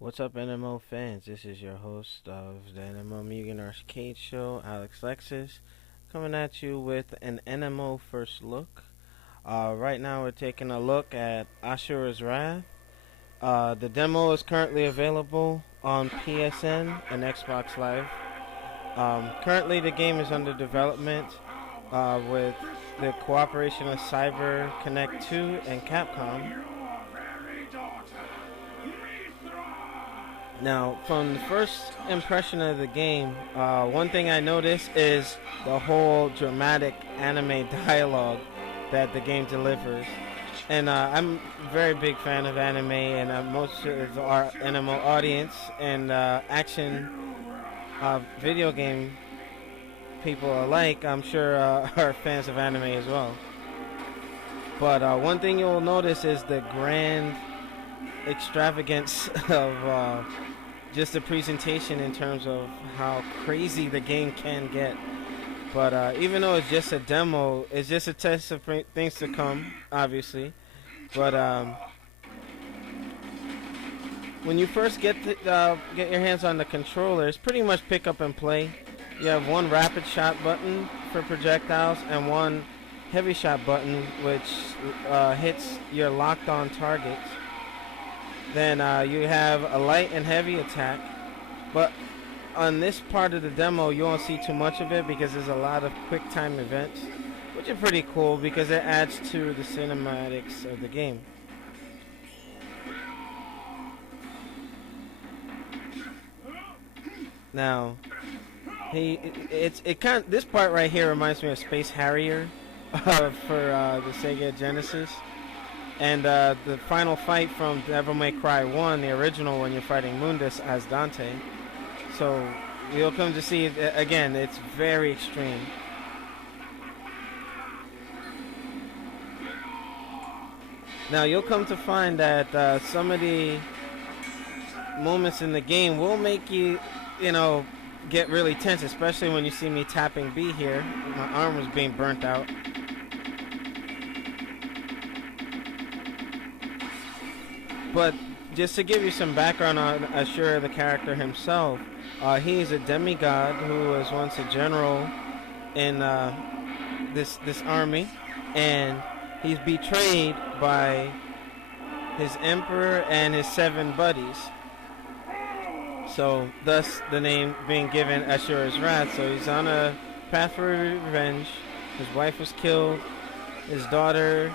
What's up, NMO fans? This is your host of the NMO Mugen Arcade Show, alexlexus, coming at you with an NMO first look. Right now, we're taking a look at Asura's Wrath. The demo is currently available on PSN and Xbox Live. Currently, the game is under development with the cooperation of Cyber Connect 2 and Capcom. Now, from the first impression of the game, one thing I noticed is the whole dramatic anime dialogue that the game delivers. And I'm a very big fan of anime, and most of our NMO audience and action video game people alike, I'm sure, are fans of anime as well. But one thing you'll notice is the grand extravagance of just the presentation in terms of how crazy the game can get. But even though it's just a demo, it's just a test of things to come, obviously. But when you first get your hands on the controller, it's pretty much pick up and play. You have one rapid shot button for projectiles and one heavy shot button, which hits your locked on targets. Then you have a light and heavy attack, but on this part of the demo you won't see too much of it because there's a lot of quick time events, which are pretty cool because it adds to the cinematics of the game. Now, this part right here reminds me of Space Harrier for the Sega Genesis. And the final fight from Devil May Cry 1, the original, when you're fighting Mundus as Dante. So you'll come to see, again, it's very extreme. Now you'll come to find that some of the moments in the game will make you, get really tense, especially when you see me tapping B here. My arm was being burnt out. But just to give you some background on Asura, the character himself, he's a demigod who was once a general in this army, and he's betrayed by his emperor and his 7 buddies. So, thus the name being given Asura's Wrath. So he's on a path for revenge. His wife was killed. His daughter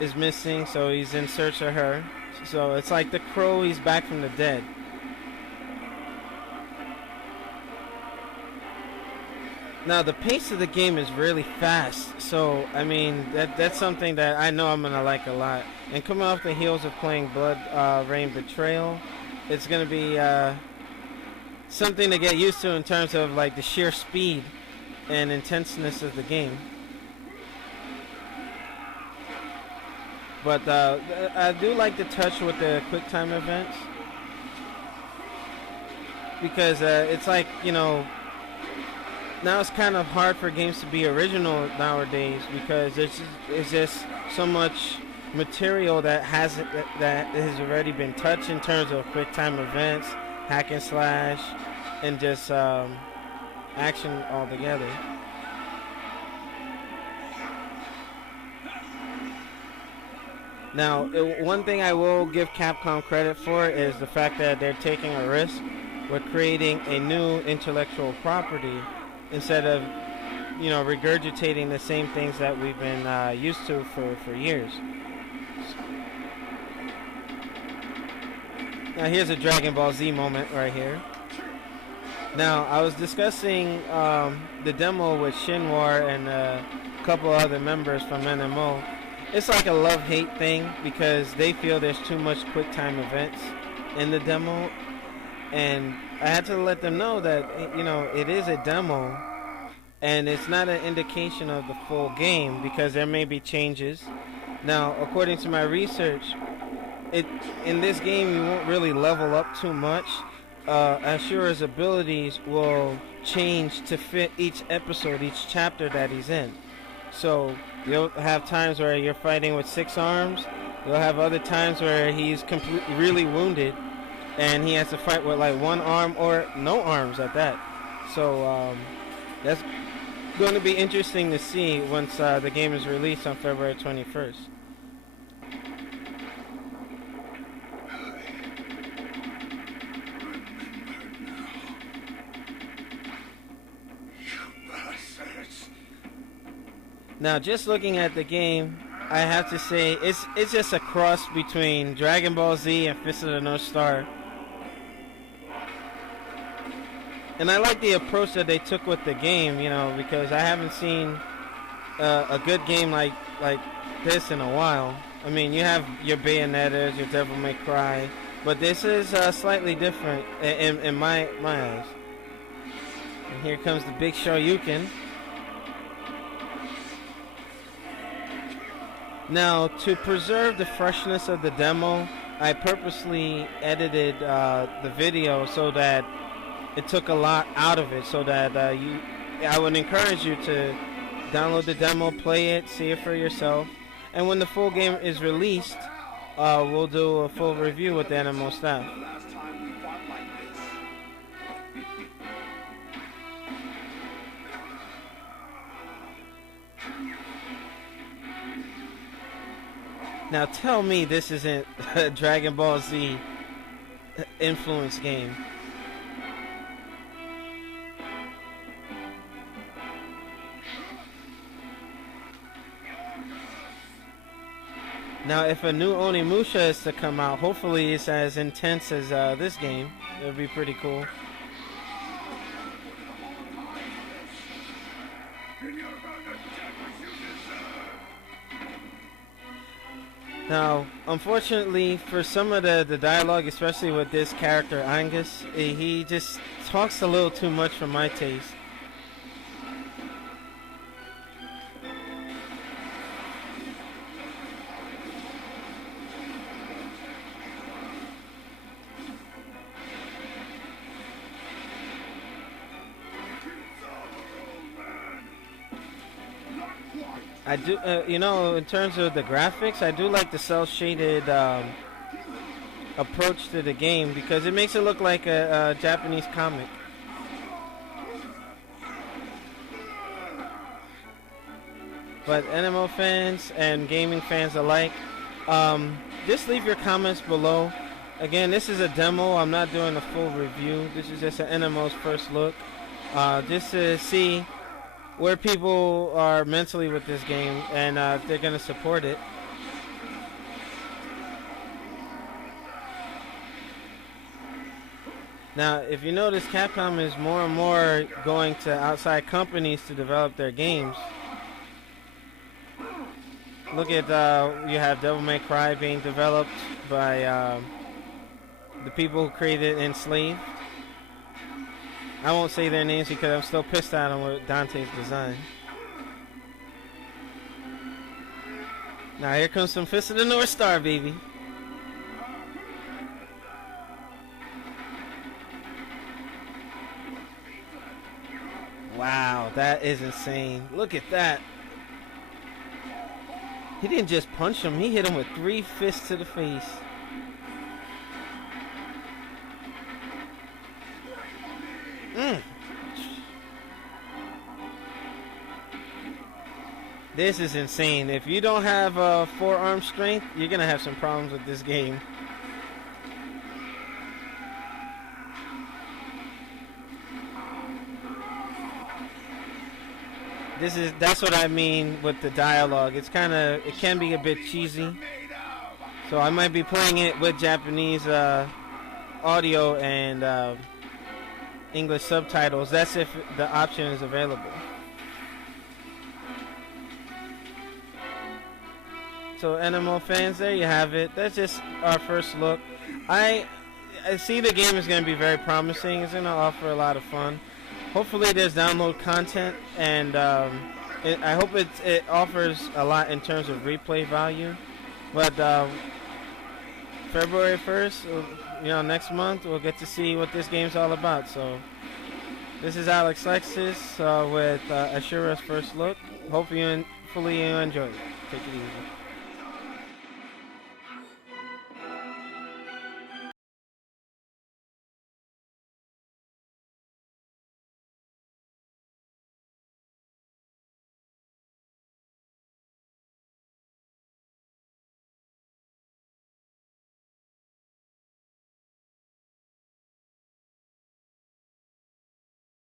is missing, so he's in search of her. So it's like the Crow, he's back from the dead. Now the pace of the game is really fast, so I mean that's something that I know I'm gonna like a lot. And coming off the heels of playing Blood Rain Betrayal, it's gonna be something to get used to in terms of like the sheer speed and intenseness of the game. But I do like the touch with the quick time events because it's like, now it's kind of hard for games to be original nowadays because it's just so much material that has already been touched in terms of quick time events, hack and slash, and just action altogether. Now, one thing I will give Capcom credit for is the fact that they're taking a risk with creating a new intellectual property instead of, regurgitating the same things that we've been used to for years. Now, here's a Dragon Ball Z moment right here. Now, I was discussing the demo with Shinwar and a couple other members from NMO. It's like a love-hate thing because they feel there's too much quick-time events in the demo. And I had to let them know that, it is a demo and it's not an indication of the full game because there may be changes. Now, according to my research, in this game you won't really level up too much. Ashura's abilities will change to fit each episode, each chapter that he's in. So you'll have times where you're fighting with 6 arms. You'll have other times where he's really wounded, and he has to fight with like one arm or no arms at that. So that's going to be interesting to see once the game is released on February 21st. Now, just looking at the game, I have to say it's just a cross between Dragon Ball Z and Fist of the North Star. And I like the approach that they took with the game, you know, because I haven't seen a good game like this in a while. I mean, you have your Bayonettas, your Devil May Cry, but this is slightly different in my eyes. And here comes the big Shoryuken. Now, to preserve the freshness of the demo, I purposely edited the video so that it took a lot out of it, so that I would encourage you to download the demo, play it, see it for yourself, and when the full game is released, we'll do a full review with the Animo staff. Now tell me this isn't a Dragon Ball Z influence game. Now if a new Onimusha is to come out, hopefully it's as intense as this game. It would be pretty cool. Now, unfortunately, for some of the dialogue, especially with this character, Angus, he just talks a little too much for my taste. I do, you know, in terms of the graphics, I do like the cel-shaded approach to the game because it makes it look like a Japanese comic. But Animo fans and gaming fans alike, just leave your comments below. Again, this is a demo. I'm not doing a full review. This is just an Animo's first look, just to see where people are mentally with this game and if they're going to support it. Now, if you notice, Capcom is more and more going to outside companies to develop their games. Look at, you have Devil May Cry being developed by the people who created Enslaved. I won't say their names because I'm still pissed at them with Dante's design. Now here comes some Fist of the North Star, baby. Wow, that is insane. Look at that. He didn't just punch him, he hit him with 3 fists to the face. This is insane. If you don't have forearm strength, you're gonna have some problems with this game. That's what I mean with the dialogue. It can be a bit cheesy. So I might be playing it with Japanese audio and English subtitles. That's if the option is available. So Animo fans, there you have it. That's just our first look. I see the game is going to be very promising. It's going to offer a lot of fun. Hopefully there's download content, and I hope it offers a lot in terms of replay value. But February 1st, you know, next month, we'll get to see what this game's all about. So this is alexlexus with Asura's first look. Hopefully you enjoy it. Take it easy.